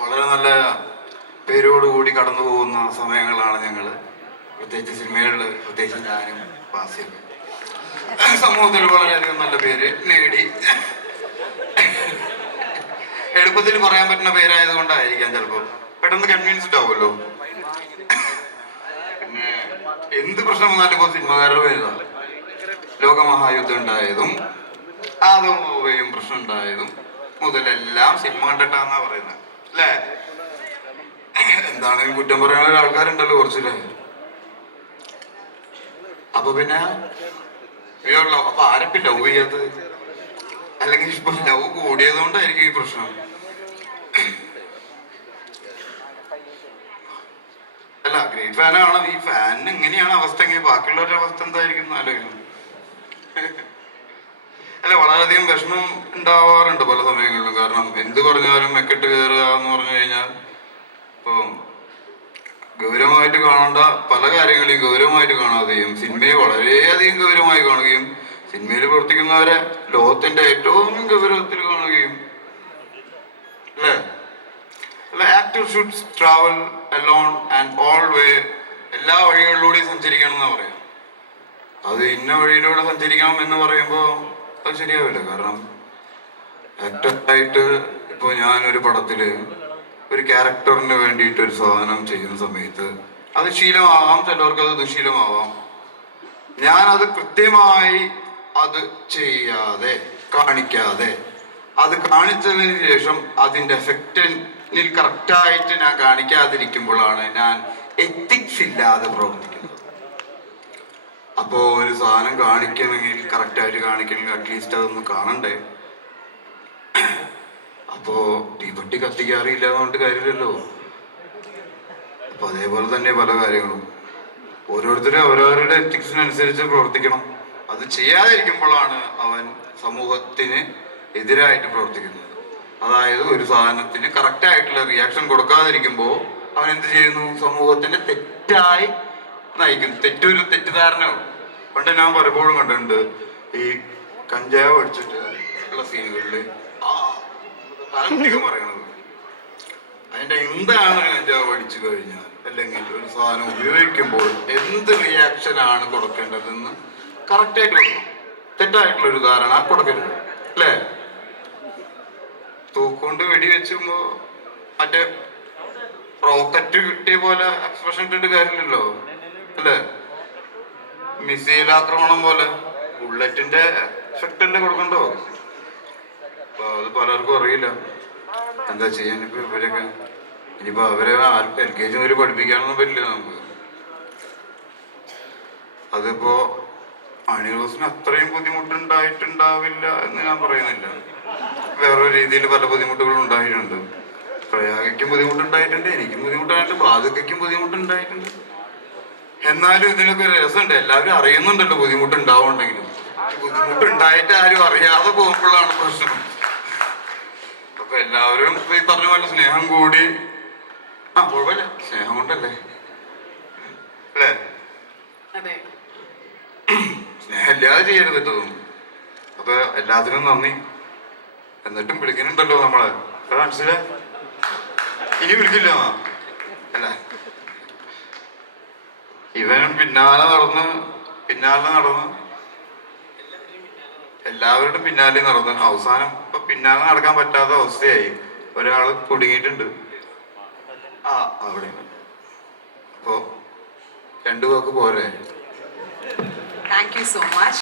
വളരെ നല്ല പേരോടുകൂടി കടന്നു പോകുന്ന സമയങ്ങളാണ് ഞങ്ങൾ പ്രത്യേകിച്ച് സിനിമകളിൽ പ്രത്യേകിച്ച് ഞാനും വാസിയൊക്കെ സമൂഹത്തിൽ വളരെയധികം നല്ല പേര് നേടി. എളുപ്പത്തിൽ പറയാൻ പറ്റുന്ന പേരായതുകൊണ്ടായിരിക്കാം ചിലപ്പോൾ പെട്ടെന്ന് കൺവിൻസ്ഡ് ആവുമല്ലോ. പിന്നെ എന്ത് പ്രശ്നം വന്നാലും ഇപ്പോൾ സിനിമകാരുടെ പേരിലാണ് ലോകമഹായുദ്ധം ഉണ്ടായതും ആദവും പ്രശ്നം ഉണ്ടായതും മുതലെല്ലാം സിനിമ കണ്ടിട്ടാന്നാ പറയുന്നത് അല്ലേ എന്താണെങ്കിലും കുറ്റം പറയാനുള്ള ആൾക്കാരുണ്ടല്ലോ കുറച്ചില്ലേ അപ്പൊ പിന്നെ ലവ്- അപ്പൊ ആരൊക്കെ ലവ് ചെയ്യാത്തത് അല്ലെങ്കിൽ ഇപ്പൊ ലവ് കൂടിയത് കൊണ്ടായിരിക്കും ഈ പ്രശ്നം. അല്ല ഗ്രേറ്റ് ഫാനാണ്? ഈ ഫാനിന് എങ്ങനെയാണ് അവസ്ഥ? എങ്കിൽ ബാക്കിയുള്ളവരുടെ അവസ്ഥ എന്തായിരിക്കും അല്ല വളരെയധികം വിഷമം ഉണ്ടാവാറുണ്ട് പല സമയങ്ങളിലും. കാരണം എന്ത് പറഞ്ഞാലും മെക്കെട്ട് കയറുക എന്ന് പറഞ്ഞു കഴിഞ്ഞാൽ ഇപ്പൊ ഗൗരവമായിട്ട് കാണേണ്ട പല കാര്യങ്ങളെയും ഗൗരവമായിട്ട് കാണാതെയും സിനിമയെ വളരെയധികം ഗൗരവമായി കാണുകയും സിനിമയിൽ പ്രവർത്തിക്കുന്നവരെ ലോകത്തിന്റെ ഏറ്റവും ഗൗരവത്തിൽ കാണുകയും അല്ലേ? അല്ല actor should travel alone and all way എല്ലാ വഴികളിലൂടെയും സഞ്ചരിക്കണം എന്നാ പറയാം. അത് ഇന്ന വഴിയിലൂടെ സഞ്ചരിക്കണം എന്ന് പറയുമ്പോൾ അത് ശരിയാവില്ല. കാരണം ആക്ടറായിട്ട് ഇപ്പോൾ ഞാനൊരു പടത്തിൽ ഒരു ക്യാരക്ടറിന് വേണ്ടിയിട്ട് ഒരു സാധനം ചെയ്യുന്ന സമയത്ത് അത് ശീലമാവാം ചിലവർക്ക് അത് ദുശീലമാവാം. ഞാനത് കൃത്യമായി അത് ചെയ്യാതെ കാണിക്കാതെ അത് കാണിച്ചതിന് ശേഷം അതിന്റെ എഫക്റ്റിൽ കറക്റ്റായിട്ട് ഞാൻ കാണിക്കാതിരിക്കുമ്പോഴാണ് ഞാൻ എത്തിക്സ് ഇല്ലാതെ പ്രവർത്തിക്കുന്നത്. അപ്പോ ഒരു സാധനം കാണിക്കണമെങ്കിൽ കറക്റ്റായിട്ട് കാണിക്കണമെങ്കിൽ അറ്റ്ലീസ്റ്റ് അതൊന്ന് കാണണ്ടേ? അപ്പോ തീപ്പെട്ടി കത്തിക്കാറിയില്ല അതുകൊണ്ട് കാര്യമില്ലല്ലോ. അപ്പൊ അതേപോലെ തന്നെ പല കാര്യങ്ങളും. ഓരോരുത്തരും അവരവരുടെ എത്തിക്സിനനുസരിച്ച് പ്രവർത്തിക്കണം. അത് ചെയ്യാതിരിക്കുമ്പോഴാണ് അവൻ സമൂഹത്തിന് എതിരായിട്ട് പ്രവർത്തിക്കുന്നത്. അതായത് ഒരു സാധനത്തിന് കറക്റ്റ് ആയിട്ടുള്ള റിയാക്ഷൻ കൊടുക്കാതിരിക്കുമ്പോൾ അവൻ എന്ത് ചെയ്യുന്നു? സമൂഹത്തിന്റെ തെറ്റായി നയിക്കുന്നു. തെറ്റൊരു തെറ്റിദ്ധാരണ പണ്ട് ഞാൻ പലപ്പോഴും കണ്ടിട്ടുണ്ട് ഈ കഞ്ചാവ് അടിച്ചിട്ട് ഉള്ള ആ താരത്തികം പറയണത് അതിന്റെ എന്താണ് അതിന്റെ പഠിച്ചു കഴിഞ്ഞാൽ? അല്ലെങ്കിൽ ഒരു സാധനം ഉപയോഗിക്കുമ്പോൾ എന്ത് റിയാക്ഷൻ ആണ് കൊടുക്കേണ്ടതെന്ന് കറക്റ്റായിട്ട് കൊടുക്കണം തെറ്റായിട്ടുള്ള ഒരു ധാരണ കൊടുക്കരുത്. അല്ലേ? തൂക്കൊണ്ട് വെടിവെച്ചുമ്പോ മറ്റേ റോക്കറ്റ് കിട്ടിയ പോലെ എക്സ്പ്രഷൻ ഇട്ടിട്ട് കാര്യമില്ലല്ലോ. അല്ലേ? മിസൈൽ ആക്രമണം പോലെ ബുള്ളറ്റിന്റെ എഫക്റ്റ് അല്ലേ കൊടുക്കണ്ടോ? അത് പലർക്കും അറിയില്ല. എന്താ ചെയ്യാൻ ഇപ്പൊ ഇവരൊക്കെ? ഇനിയിപ്പോ അവരെ ആർക്കും എൽ കെ ജി മുതൽ പഠിപ്പിക്കാനൊന്നും പറ്റില്ല നമുക്ക്. അതിപ്പോ അണിറോസിന് അത്രയും ബുദ്ധിമുട്ടുണ്ടായിട്ടുണ്ടാവില്ല എന്ന് ഞാൻ പറയുന്നില്ല. വേറൊരു രീതിയിൽ പല ബുദ്ധിമുട്ടുകളും ഉണ്ടായിട്ടുണ്ട്. പ്രയാഗയ്ക്കും ബുദ്ധിമുട്ടുണ്ടായിട്ടുണ്ട് എനിക്കും ബുദ്ധിമുട്ടായിട്ടുണ്ട് ബാധകയ്ക്കും ബുദ്ധിമുട്ടുണ്ടായിട്ടുണ്ട്. എന്നാലും ഇതിനൊക്കെ ഒരു രസമുണ്ട്. എല്ലാവരും അറിയുന്നുണ്ടല്ലോ ബുദ്ധിമുട്ടുണ്ടാവുണ്ടെങ്കിലും ബുദ്ധിമുട്ടുണ്ടായിട്ട് ആരും അറിയാതെ പോകുമ്പോഴാണ് പ്രശ്നം. അപ്പൊ എല്ലാവരും ഈ പറഞ്ഞ പോലെ സ്നേഹം കൂടി. ആ കുഴപ്പമില്ല. സ്നേഹം കൊണ്ടല്ലേ? അല്ലേ? സ്നേഹം ഇല്ലാതെ ചെയ്യരുത് കേട്ടോ. അപ്പൊ എല്ലാത്തിനും നന്ദി. എന്നിട്ടും വിളിക്കുന്നുണ്ടല്ലോ നമ്മളെ. മനസ്സിൽ ഇനി വിളിക്കില്ല. അല്ല. ഇവനും പിന്നാലെ നടന്ന് പിന്നാലെ നടന്ന്. എല്ലാവരുടെയും പിന്നാലെ നടന്ന്. അവസാനം പിന്നാലെ നടക്കാൻ പറ്റാത്ത അവസ്ഥയായി. ഒരാൾ കുടുങ്ങിയിട്ടുണ്ട്. ആ അവിടെ. അപ്പോ രണ്ടു പേർക്ക് പോരെ. Thank you so much